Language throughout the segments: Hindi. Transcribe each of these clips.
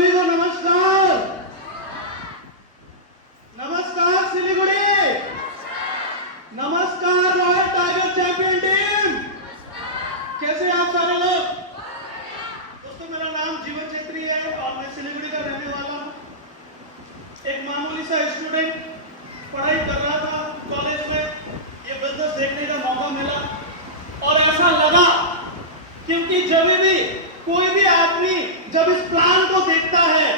सभी को नमस्कार। नमस्कार सिलीगुड़ी, नमस्कार रॉयल टाइगर चैंपियन टीम। कैसे हैं आप सारे लोग? दोस्तों, मेरा नाम जीवन छेत्री है और मैं सिलीगुड़ी का रहने वाला हूँ। एक मामूली सा स्टूडेंट पढ़ाई कर रहा था कॉलेज में। ये बिजनेस देखने का मौका मिला और ऐसा लगा, क्योंकि जब भी कोई भी आदमी जब इस प्लान को देखता है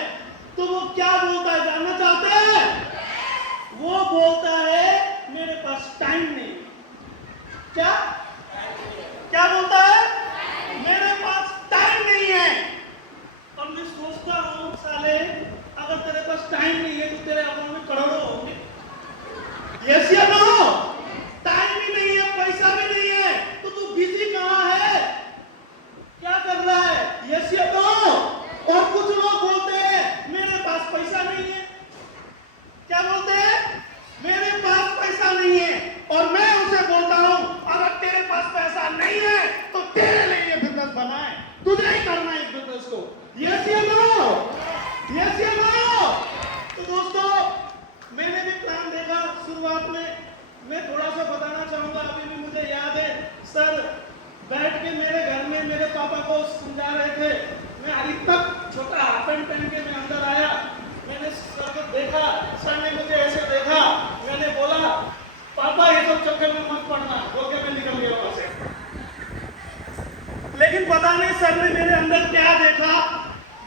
तो वो क्या बोलता है, जानना चाहते हैं? वो बोलता है मेरे पास टाइम नहीं। क्या क्या बोलता है? मेरे पास टाइम नहीं है। और मैं सोचता हूँ, साले अगर तेरे पास टाइम नहीं है तो तेरे अकाउंट में करोड़ों होंगे। यस या नो? टाइम भी नहीं है, पैसा भी नहीं है, तो तू बिजी कहाँ है? क्या कर रहा है? यस या नो? और कुछ लोग बोलते हैं मेरे पास पैसा नहीं है। क्या बोलते हैं? मेरे पास पैसा नहीं है। और मैं उसे बोलता हूं, अगर तेरे पास पैसा नहीं है तो तेरे लिए ये बिजनेस बना है, तुझे ही करना है इस बिजनेस को। यस या नो? यस या नो? तो दोस्तों, मैंने भी प्लान देखा शुरुआत में। मैं थोड़ा सा बताना चाहूंगा। अभी भी मुझे याद है, सर बैठ के मेरे घर में मेरे पापा को समझा रहे थे। मैं अभी तक छोटा हाफ पैंट पहन के मैं अंदर आया। मैंने सर को देखा, सर ने मुझे ऐसे देखा। मैंने बोला, पापा ये सब चक्कर में मत पड़ना, बोल के मैं निकल गया वहां से। लेकिन पता नहीं सर ने मेरे अंदर क्या देखा।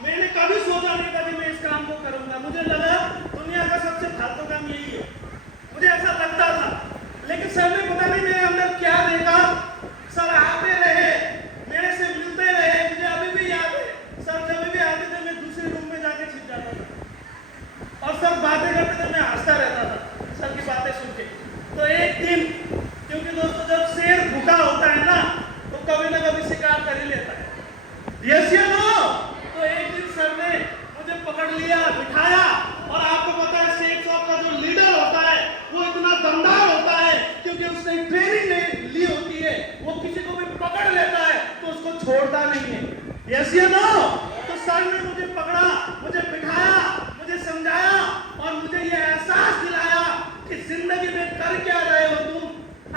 मैंने कभी सोचा नहीं था कि मैं इस काम को करूंगा। मुझे लगा दुनिया का सबसे फालतू काम यही है, मुझे ऐसा लगता था। लेकिन सर ने पता नहीं मेरे अंदर क्या देखा। सर आते रहे, मेरे से मिलते रहे। मुझे अभी भी याद है, सर जब भी आते थे मैं दूसरे रूम में जाके छिप जाता था और सर बातें करते थे, मैं हंसता रहता था सर की बातें सुन के। तो एक दिन, क्योंकि दोस्तों जब शेर भूखा होता है ना तो कभी ना कभी शिकार कर ही लेता है। यस या नो? तो एक दिन सर ने मुझे पकड़ लिया, बिठाया। और आपको पता है, शेख शॉप का जो लीडर होता है वो इतना दमदार होता है, क्योंकि उसने ट्रेनिंग ली होती है। वो किसी को भी पकड़ लेता है तो उसको छोड़ता नहीं है। यस या नो? तो सर ने मुझे पकड़ा, मुझे बिठाया, मुझे समझाया और मुझे ये एहसास दिलाया कि जिंदगी में कर क्या रहे हो तुम।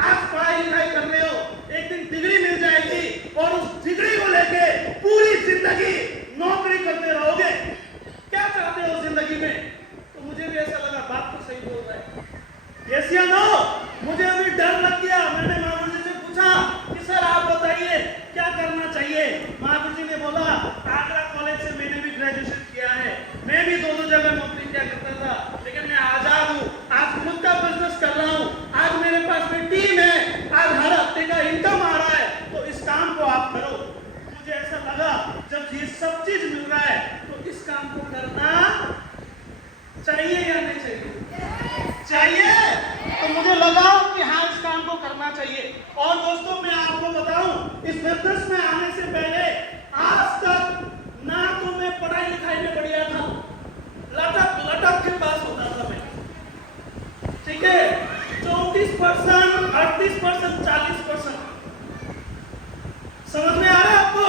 आज पढ़ाई लिखाई कर रहे हो, एक दिन डिग्री मिल जाएगी और उस डिग्री को लेके पूरी जिंदगी नौकरी करते रहोगे। क्या चाहते हो जिंदगी में? तो मुझे भी ऐसा लगा, बात तो सही बोल रहा है। यस या नो? मुझे अभी डर लग गया। मैंने महागुरु जी से पूछा कि सर आप बताइए क्या करना चाहिए। महागुरु जी ने बोला, आगरा कॉलेज से मैंने भी ग्रेजुएशन किया है, मैं भी दो जगह नौकरी किया करता था, लेकिन मैं आजाद हूँ। आज खुद का बिजनेस कर रहा हूँ। आज मेरे पास में टीम है, आज हर हफ्ते का इनकम आ रहा है, तो इस काम को आप करो। मुझे ऐसा लगा, जब ये सब चीज मिल रहा है तो इस काम को करना चाहिए या नहीं चाहिए? चाहिए। तो मुझे लगा कि हाँ, इस काम को करना चाहिए। और दोस्तों, मैं आपको बताऊं, इस बिजनेस में आने से पहले आज तक ना तो मैं पढ़ाई लिखाई में बढ़िया था, लटक लटक के पास होता था मैं। ठीक है, 34%, 38%, 40%। समझ में आ रहा है आपको?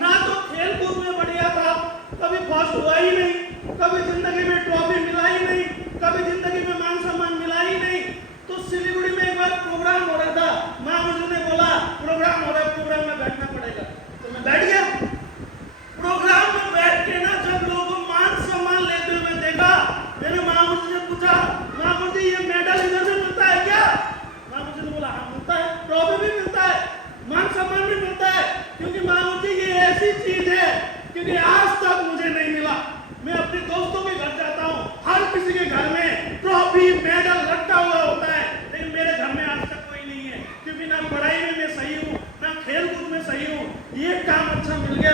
ना तो खेल कूद में बढ़िया था, कभी फर्स्ट हुआ ही नहीं, कभी जिंदगी में ट्रॉफी मिला ही नहीं, कभी जिंदगी में मान सम्मान मिला ही नहीं। तो सिलीगुड़ी में एक बार प्रोग्राम हो रहा था। महागुरु ने बोला, प्रोग्राम हो रहा है, प्रोग्राम में बैठना पड़ेगा। तो मैं बैठ गया। प्रोग्राम में बैठ के ना जब लोगों को मान सम्मान लेते हुए देखा, मैंने महागुरु से पूछा, महागुरु जी ये मेडल इधर से मिलता है क्या? महागुरु जी ने बोला, हाँ मिलता है, ट्रॉफी भी मिलता है, मान सम्मान भी मिलता है। क्योंकि महागुरु जी ये ऐसी चीज है क्योंकि आज तक मुझे नहीं मिला। मैं अपने दोस्तों के घर जाता हूँ, हर किसी के घर में ट्रॉफी मेडल रखा हुआ होता है, लेकिन मेरे घर में आज तक कोई नहीं है। क्योंकि ना पढ़ाई में मैं सही हूँ, ना खेल कूद में सही हूँ। ये काम अच्छा मिल गया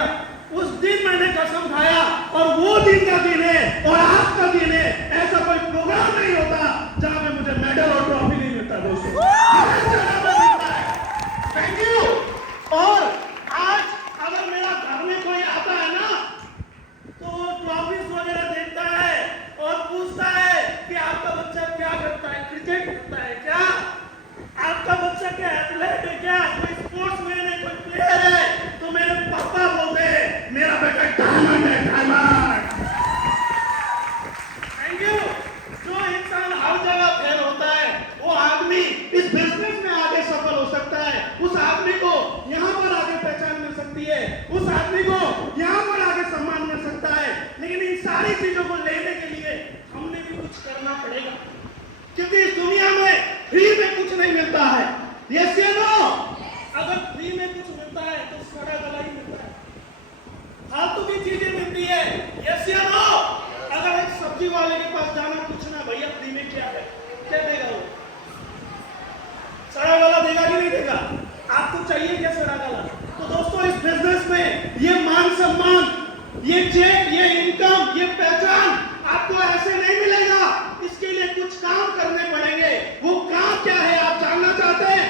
चेक, ये इनकम, ये पहचान आपको ऐसे नहीं मिलेगा। इसके लिए कुछ काम करने पड़ेंगे। वो काम क्या है आप जानना चाहते हैं?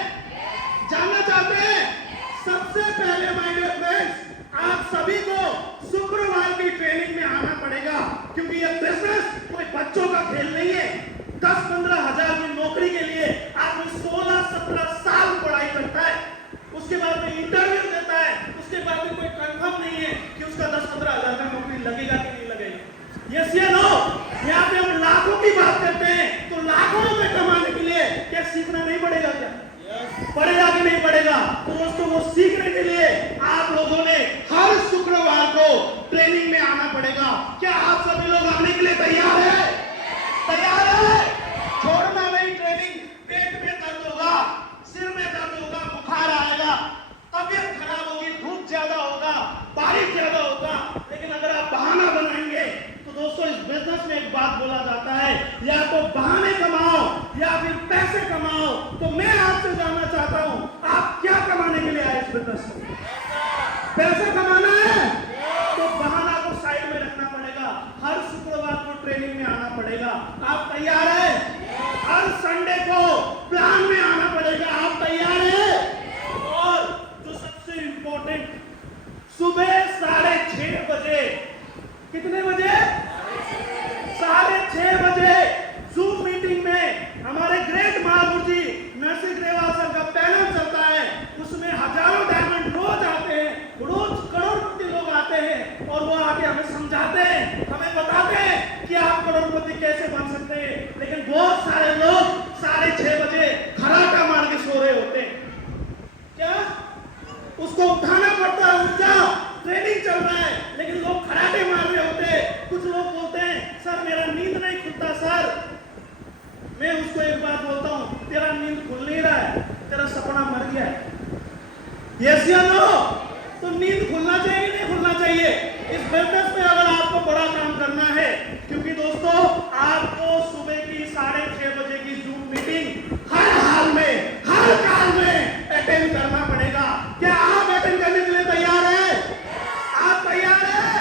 जानना चाहते हैं? सबसे पहले माय डियर फ्रेंड्स, आप सभी को शुक्रवार की ट्रेनिंग में आना पड़ेगा, क्योंकि ये बिजनेस कोई बच्चों का खेल नहीं है। 10-15 हजार की नौकरी के लिए आदमी 16-17 साल पढ़ाई करता है, उसके बाद में इंटरव्यू देता है, उसके बाद में कोई कंफर्म नहीं है कि उसका 10-15 हजार का नौकरी लगेगा कि नहीं लगेगा। यस या नो? यहाँ पे हम लाखों की बात करते हैं, तो लाखों रुपए कमाने के लिए क्या सीखना नहीं पड़ेगा? क्या पड़ेगा कि नहीं पड़ेगा? तो दोस्तों वो सीखने के लिए आप लोगों ने हर शुक्रवार को ट्रेनिंग में आना पड़ेगा। क्या आप सभी लोग आने के लिए तैयार है? तैयार है? छोड़ना नहीं ट्रेनिंग। पेट में दर्द होगा, सिर में दर्द होगा, बुखार आएगा, तबीयत खराब होगी, धूप ज्यादा होगा, बारिश ज्यादा होगा, लेकिन अगर आप बहाना बनाएंगे तो दोस्तों इस बिजनेस में एक बात बोला जाता है, या तो बहाने कमाओ या फिर पैसे कमाओ। तो मैं आपसे जानना चाहता हूं, आप क्या कमाने के लिए आए इस बिजनेस में? पैसे कमाना है तो बहाना को साइड में रखना पड़ेगा। हर शुक्रवार को ट्रेनिंग में आना पड़ेगा। आप तैयार है? हर संडे को प्लान में आना पड़ेगा। आप तैयार है? और जो सबसे इंपॉर्टेंट, सुबह 6:30 बजे, कितने बजे? 6:30 बजे जूम मीटिंग में हमारे ग्रेट महागुरु जी नरसिंह ग्रेवाल सर का पैनल चलता है। उसमें हजारों डायमंड रोज आते हैं, रोज करोड़पति लोग आते हैं, और वो आके हमें समझाते हैं, हमें बताते हैं कि आप करोड़पति कैसे बन सकते हैं। लेकिन बहुत सारे लोग 6:30 बजे खराटा मार के सो रहे होते हैं। क्या उसको उठाना पड़ता है? उठ जाओ, ट्रेनिंग चल रहा है, लेकिन लोग खराटे मार रहे होते हैं। कुछ लोग बोलते हैं सर मेरा नींद नहीं खुलता सर। मैं उसको एक बात बोलता हूं, तेरा नींद खुल नहीं रहा है, तेरा सपना मर गया है। यस या नो? तो नींद खुलना चाहिए कि नहीं खुलना चाहिए? इस बिजनेस में अगर आपको बड़ा काम करना है, क्योंकि दोस्तों आपको सुबह की 6:30 बजे की जूम मीटिंग हर हाल में, हर काल में अटेंड करना पड़ेगा। क्या आप अटेंड करने के लिए तैयार है? आप तैयार है?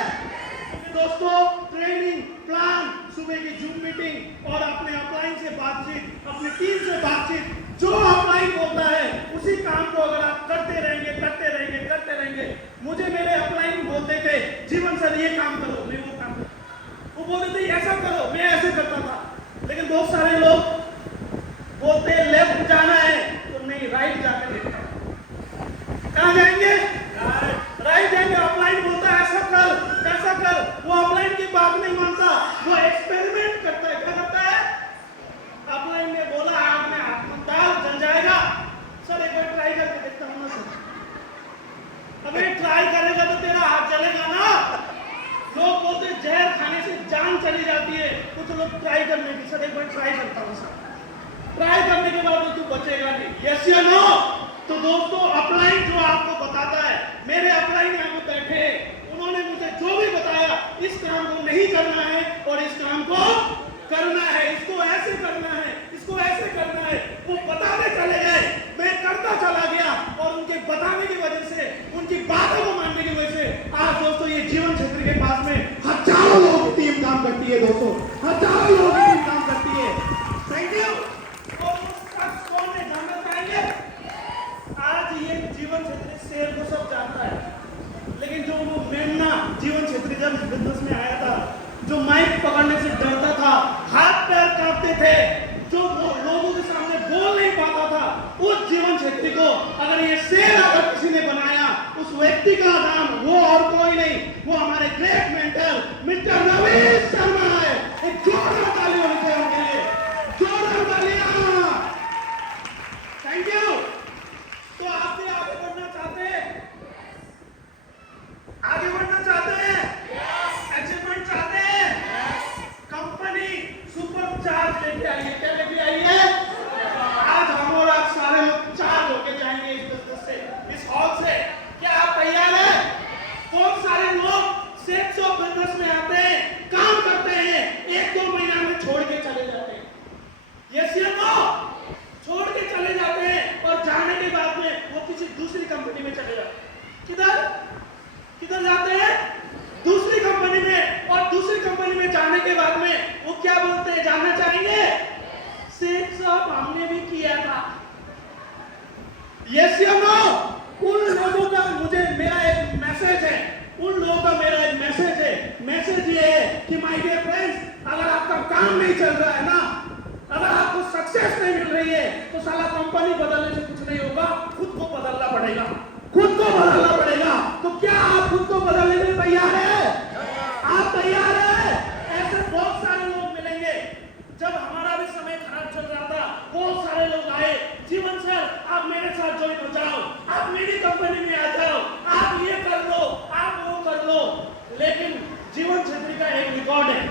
दोस्तों ट्रेनिंग, प्लान, सुबह की जूम मीटिंग और अपने अपलाइन से बातचीत, अपनी टीम से बातचीत, जो अपलाइन होता है उसी काम को अगर आप करते रहेंगे, करते रहेंगे, करते रहेंगे। मुझे मेरे अपलाइन बोलते थे जीवन सर ये काम करो, मैं वो काम करो, वो बोलते थे ऐसा करो, मैं ऐसे करता था। लेकिन बहुत सारे लोग बोलते लेफ्ट जाना है तो नहीं, राइट जाके देखता। कहाँ जाएंगे? राइट जाएंगे। अपलाइन बोलता है ऐसा कर, ऐसा कर, वो अपलाइन की बात नहीं मानता, वो एक्सपेरिमेंट करता है। क्या करता है? अपलाइन ने बोला आग में हाथ मत डाल, जल जाएगा। सर एक बार ट्राई करके देखता हूँ ना सर। अबे ट्राई करेगा तो तेरा हाथ जलेगा ना। लोग बोलते जहर खाने से जान चली जाती है, कुछ लोग ट्राई करने की, सर एक बार ट्राई करता हूँ सर। ट्राई करने के बाद तो तू बचेगा नहीं। यस या नो? तो दोस्तों अपलाइन जो आपको बताता है, मेरे अपलाइन यहाँ पे बैठे, उन्होंने मुझे जो भी बताया, इस काम को नहीं करना है और इस काम को करना है, इसको ऐसे करना है, इसको ऐसे करना है, वो बताते चले गए, मैं करता चला गया, और उनके बताने की वजह से, उनकी बातों को मानने की वजह से आज दोस्तों ये जीवन क्षेत्र के पास में हजारों लोगों की टीम काम करती है। दोस्तों हजारों लोगों की टीम काम करती है। Thank you. आज ये जीवन क्षेत्र शेर को सब जानता है, लेकिन जो वो मेमना जीवन क्षेत्र जब इस बिजनेस में आया था, जो माइक पकड़ने से डरता था, हाथ पैर कांपते थे, जो वो लोगों के सामने बोल नहीं पाता था, उस जीवन क्षेत्र को अगर ये शेर अगर किसी ने बनाया, उस व्यक्ति का नाम वो और कोई नहीं, वो हमारे great mentor mister Ravish Sharma है। एक जोरदार ताली होनी चाहिए उनके लिए, जोरदार तालियां। Thank you. तो आप भी आगे बढ़ना चाहते हैं? आगे बढ़ना चाहते हैं? अचीवमेंट चाहते हैं? कंपनी सुपर चार्ज लेके आई है। क्या लेके आई है? आज हम और आप सारे लोग चार्ज होके जाएंगे इस बिजनेस से, इस हॉल से। क्या आप तैयार हैं? बहुत सारे लोग सेल्स ऑफ बिजनेस में आते हैं, काम करते हैं, 1-2 महीना में छोड़ के चले जाते हैं। यस या नो? छोड़ के चले जाते हैं, और जाने के बाद में वो किसी दूसरी कंपनी में चले जाते हैं। किधर किधर जाते हैं? दूसरी कंपनी जानना चाहेंगे? सेठ साहब हमने भी किया था। यस या नो? उन लोगों का मुझे मेरा एक मैसेज है, उन लोगों का मेरा एक मैसेज है। मैसेज ये है कि माय डियर फ्रेंड्स, अगर आपका काम नहीं चल रहा है ना, अगर आपको सक्सेस नहीं मिल रही है, तो साला कंपनी बदलने से कुछ नहीं होगा, खुद को बदलना पड़ेगा, खुद को बदलना पड़ेगा। तो क्या आप खुद को बदलने के लिए तैयार है? आप तैयार है? ऐसे बहुत सारे लोग मिलेंगे। जब हमारा भी समय खराब चल रहा था, बहुत सारे लोग आए, जीवन सर आप मेरे साथ ज्वाइन हो जाओ, आप मेरी कंपनी में आ जाओ, आप ये कर लो, आप वो कर लो। लेकिन जीवन छेत्री का एक रिकॉर्ड है,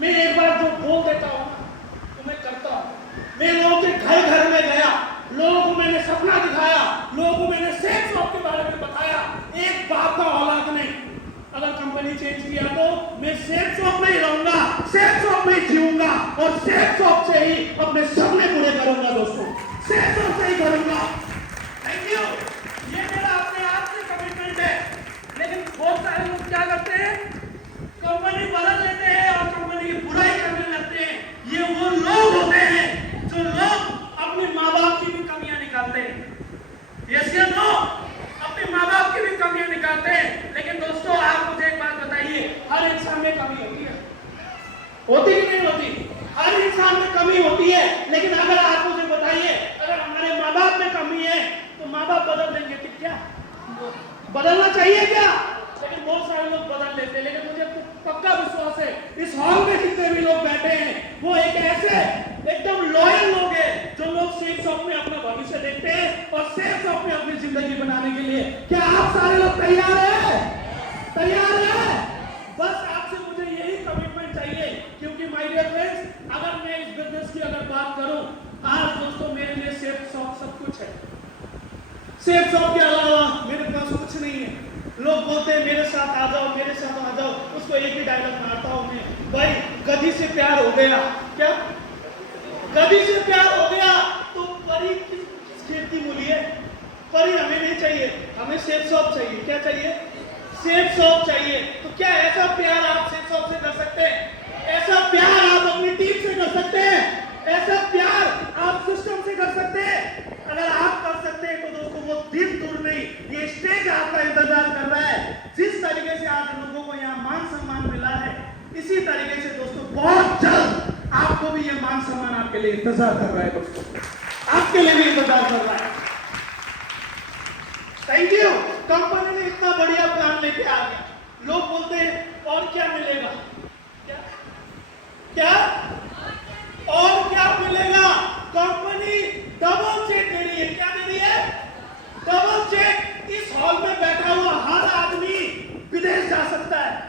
मैं एक बार जो बोल देता हूँ तो मैं करता हूँ। मैं लोगों के घर घर में गया, लोगों को मैंने सपना दिखाया, लोगों को मैंने सेठ शॉप के बारे में बताया। एक बाप का औलाद नहीं, अगर कंपनी चेंज किया तो मैं सेठ शॉप में ही रहूंगा, सेठ शॉप में ही जीऊंगा और सेठ शॉप से ही अपने सपने पूरे करूंगा। दोस्तों, सेठ शॉप से ही करूंगा। Thank you. ये मेरा अपने आप से कमिटमेंट है। लेकिन बहुत सारे लोग क्या करते हैं, कंपनी बदल लेते हैं और कंपनी की बुराई करने लगते हैं। ये वो लोग होते हैं जो लोग अपने माँ बाप की भी कमियां निकालते हैं। यस या नो? अपने माँ बाप की भी कमियां निकालते हैं। लेकिन दोस्तों, आप मुझे एक बात बताइए, हर इंसान में कमी होती है, होती कि नहीं होती? हर इंसान में कमी होती है। लेकिन अगर आप मुझे बताइए, अगर हमारे माँ बाप में कमी है तो माँ बाप बदल देंगे कि क्या? बदलना चाहिए क्या? लेकिन बहुत सारे लोग बदल लेते हैं। लेकिन मुझे पक्का विश्वास है, इस हॉल में जितने भी लोग बैठे हैं वो एक ऐसे एकदम लॉयल लोग हैं जो लोग सेफ शॉप में अपना भविष्य देखते हैं और सेफ शॉप में अपनी जिंदगी बनाने के लिए। क्या आप सारे लोग तैयार हैं? तैयार हैं? बस आपसे मुझे यही कमिटमेंट चाहिए, क्योंकि माय डियर फ्रेंड्स, अगर मैं इस बिजनेस की अगर बात करूं, आज दोस्तों मेरे लिए सेफ शॉप सब कुछ है। सेफ शॉप के अलावा मेरे पास कुछ नहीं है। लोग बोलते हैं मेरे साथ आ जाओ, मेरे साथ आ जाओ, उसको एक ही डायलॉग मारता हूं मैं, भाई गधी से प्यार हो गया। क्या गधी से प्यार हो गया तो परी किस खेत की मूली है? परी हमें नहीं चाहिए, हमें सेफ शॉप चाहिए। क्या चाहिए? सेफ शॉप चाहिए। तो क्या ऐसा प्यार आप सेफ शॉप से कर सकते हैं? ऐसा प्यार आप अपनी टीम से कर सकते हैं? ऐसा प्यार आप सिस्टम से कर सकते हैं? अगर आप कर सकते हैं तो दोस्तों वो दिन दूर नहीं, ये स्टेज आपका इंतजार कर रहा है। जिस तरीके से आज लोगों को यहाँ मान सम्मान मिला है, इसी तरीके से दोस्तों बहुत जल्द आपको भी ये मान सम्मान आपके लिए इंतजार कर रहा है। दोस्तों, आपके लिए भी इंतजार कर रहा है। Thank you. कंपनी ने इतना बढ़िया प्लान लेके आ गया। लोग बोलते हैं और क्या मिलेगा? क्या क्या और क्या मिलेगा? कंपनी डबल चेक दे रही है। क्या दे रही है? Double check. इस हॉल में बैठा हुआ हर आदमी विदेश जा सकता है।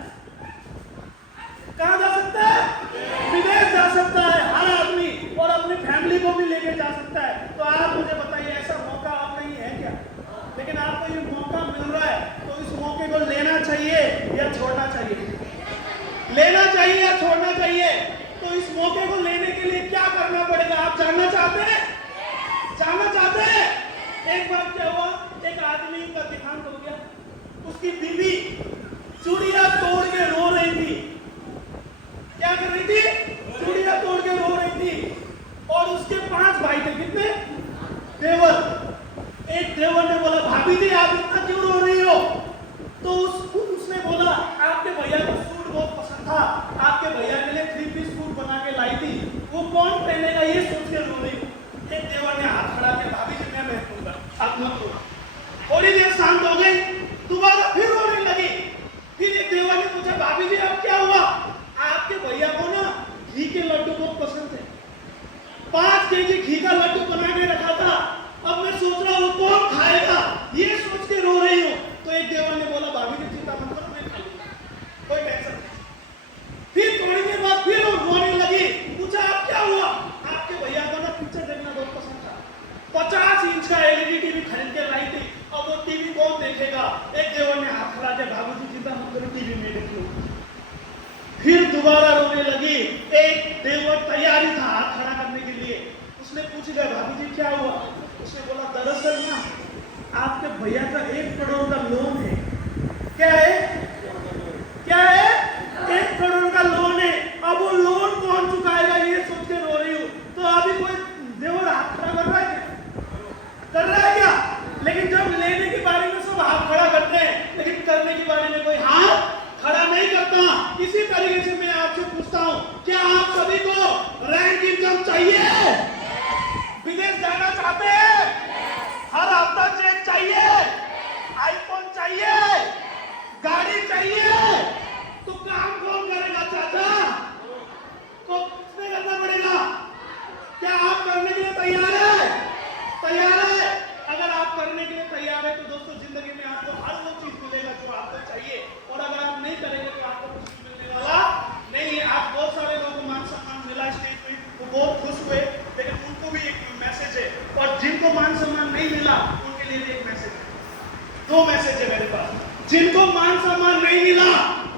कहां जा सकता है? विदेश जा सकता है हर आदमी, और अपनी फैमिली को भी लेके जा सकता है। तो आप मुझे बताइए, ऐसा मौका और नहीं है क्या? लेकिन आपको ये मौका मिल रहा है, तो इस मौके को लेना चाहिए या छोड़ना चाहिए? लेना चाहिए या छोड़ना चाहिए? तो इस मौके को लेने के लिए क्या करना पड़ेगा, आप जानना चाहते हैं? जानना चाहते हैं? एक बार क्या हुआ, एक आदमी का देहांत हो गया, उसकी बीवी चूड़ियां तोड़ के रो रही थी। क्या कर रही थी? चूड़ियां तोड़ के रो रही थी। और उसके 5 भाई थे। कितने? देवर। एक देवर ने बोला, भाभी जी आप इतना क्यों रो रही हो? तो उसने बोला, आपके भैया को सूट बहुत पसंद था, आपके भैया के लिए 3 पीस सूट बना के लाई थी, वो कौन पहनेगा ये सोच के रो रही हूँ। एक देवर ने हाथ खड़ा किया, भाभी जी मैं पहनूंगा, आप मत रो। थोड़ी देर शांत हो गई, दोबारा फिर रोने लगी। फिर एक देवर ने पूछा, भाभी जी अब क्या हुआ? आपके भैया को ना घी के लड्डू बहुत पसंद है, 5 केजी घी का लड्डू बना के रखा था, अब मैं सोच रहा हूँ कौन खाएगा, ये सोच के रो रही हूँ। तो एक देवर ने बोला, भाभी जी चिंता मत करो, मैं खा लूंगा, कोई टेंशन नहीं। फिर थोड़ी देर बाद फिर वो रोने लगी। पूछा अब क्या हुआ? आपके भैया को ना पिक्चर देखना बहुत पसंद था, 50 इंच का LED टीवी खरीद के लाई थी, अब वो टीवी कौन देखेगा? एक देवर ने हाथ खड़ा किया, भाभी जी चिंता मत करो, टीवी में देख लूंगा। फिर दोबारा रोने लगी। एक देवर तैयारी था हाथ खड़ा करने के लिए, उसने पूछ लिया, भाभी जी क्या हुआ? उसने बोला, दरअसल ना आपके भैया का 1 करोड़ का लोन है। क्या है? क्या है? 1 करोड़ का लोन है। अब वो लोन कौन चुकाएगा क्या आप सभी को रैंक इनकम चाहिए? विदेश जाना चाहते हैं? हर हफ्ता चेक चाहिए? आईफोन चाहिए? गाड़ी चाहिए? तो काम कौन करेगा चाचा? तो किसने करना पड़ेगा? क्या आप करने के लिए तैयार है? तैयार है? अगर आप करने के लिए तैयार है तो दोस्तों जिंदगी में आपको हर वो चीज मिलेगा जो आपको चाहिए, और अगर आप नहीं करेंगे तो आपको कुछ भी मिलने वाला नहीं है। आज बहुत सारे लोगों को मान सम्मान मिला स्टेज पे, वो बहुत खुश हुए, लेकिन उनको भी एक मैसेज है, और जिनको मान सम्मान नहीं मिला उनके लिए भी एक मैसेज है। दो मैसेज है मेरे पास। जिनको मान सम्मान नहीं मिला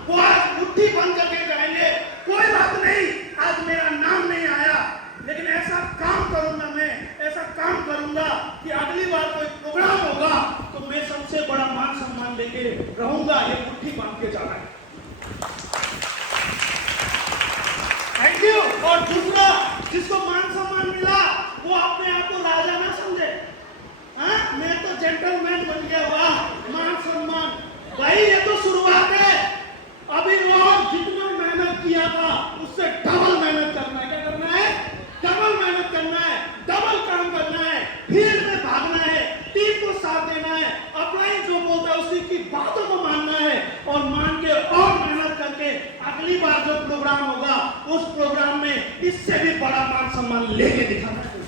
वो आज मुट्ठी बंद करके जाएंगे, कोई बात नहीं, आज मेरा नाम नहीं आया, लेकिन ऐसा काम करूंगा, मैं ऐसा काम करूंगा कि अगली बार कोई प्रोग्राम होगा तो मैं सबसे बड़ा मान सम्मान लेके रहूंगा। ये मुट्ठी बांध के जाना है। Thank you. और दूसरा, जिसको मान सम्मान मिला वो अपने आप को राजा ना समझे। हाँ, मैं तो जेंटलमैन बन गया, वाह, मान सम्मान। भाई ये तो शुरुआत है, अभी और जितना मेहनत किया था उससे डबल मेहनत करना है। क्या करना है? डबल मेहनत करना है, डबल काम करना है, फील्ड में भागना है, टीम को साथ देना है, अपलाइन जो बोलता है उसी की बातों को मानना है, और मान के और मेहनत करके अगली बार जो प्रोग्राम होगा उस प्रोग्राम में इससे भी बड़ा मान सम्मान लेके दिखाना है,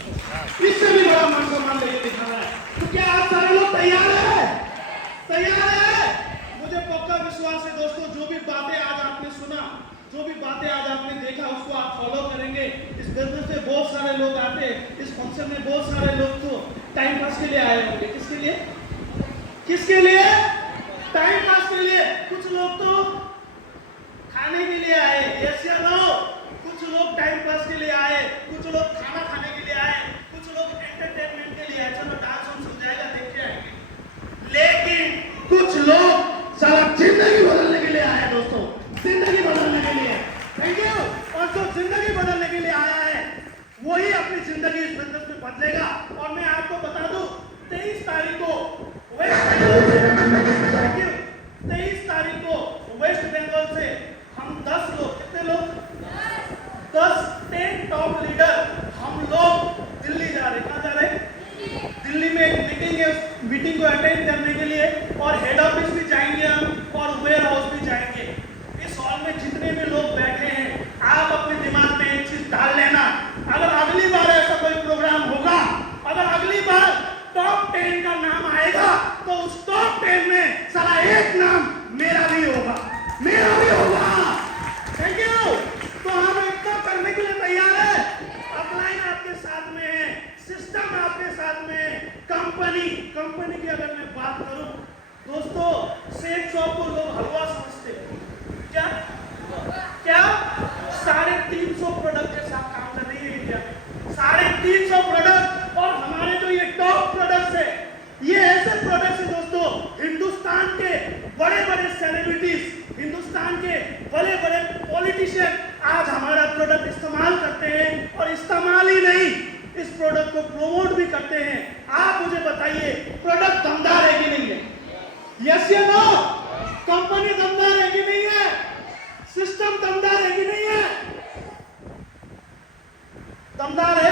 इससे भी बड़ा मान सम्मान लेके दिखाना है। तो क्या आप सारे लोग तैयार है? तैयार है? मुझे पक्का विश्वास है दोस्तों, जो भी बातें आज आपने सुना, जो भी बातें आज आपने देखा, उसको आप फॉलो करेंगे। इस बिजनेस में बहुत सारे लोग आते हैं, इस फंक्शन में बहुत सारे लोग तो टाइम पास के लिए आए होंगे। किसके लिए? किसके लिए? टाइम पास के लिए। कुछ लोग तो खाने के लिए आए, यस या नो? कुछ लोग टाइम पास के लिए आए, कुछ लोग खाना खाने के लिए आए, कुछ लोग एंटरटेनमेंट के लिए आए, चलो डांस वांस हो जाएगा देख के आएंगे। लेकिन कुछ लोग सारा जिंदगी बदलने के लिए आए दोस्तों, जिंदगी बदलने के लिए। Thank you. और जो जिंदगी बदलने के लिए आया है वही अपनी जिंदगी इस बिजनेस में बदलेगा। और मैं आपको बता दूं, 23 तारीख को वेस्ट बंगाल से हम 10 लोग, कितने लोग? 10 टॉप लीडर हम लोग दिल्ली जा रहे हैं। कहाँ जा रहे हैं? दिल्ली में एक मीटिंग है, उस मीटिंग को अटेंड करने के लिए, और हेड ऑफिस भी जाएंगे हम, और वेयर हाउस भी जाएंगे। इस हॉल में जितने भी लोग बैठे हैं, आप अपने दिमाग में एक चीज डाल लेना, अगर अगली बार ऐसा कोई प्रोग्राम होगा, अगर अगली बार टॉप 10 का नाम आएगा तो उस टॉप 10 में सारा एक नाम मेरा भी होगा, मेरा भी होगा। Thank you. तो हम इतना करने के लिए तैयार है। अपलाइन आपके साथ में है, सिस्टम आपके साथ में है, कंपनी की अगर मैं बात करूं दोस्तों, सेफ शॉप को लोग हलवा समझते हैं। क्या क्या 350 प्रोडक्ट के साथ काम कर रही है इंडिया में, 350 प्रोडक्ट। और हमारे जो ये टॉप प्रोडक्ट्स है, ये ऐसे प्रोडक्ट्स है दोस्तों, हिंदुस्तान के बड़े बड़े सेलिब्रिटीज, हिंदुस्तान के बड़े बड़े पॉलिटिशियन आज हमारा प्रोडक्ट इस्तेमाल करते हैं, और इस्तेमाल ही नहीं, इस प्रोडक्ट को प्रमोट भी करते हैं। आप मुझे बताइए, प्रोडक्ट दमदार है कि नहीं है? यस या नो? कंपनी दमदार है कि नहीं है? सिस्टम दमदार है कि नहीं है? दमदार है।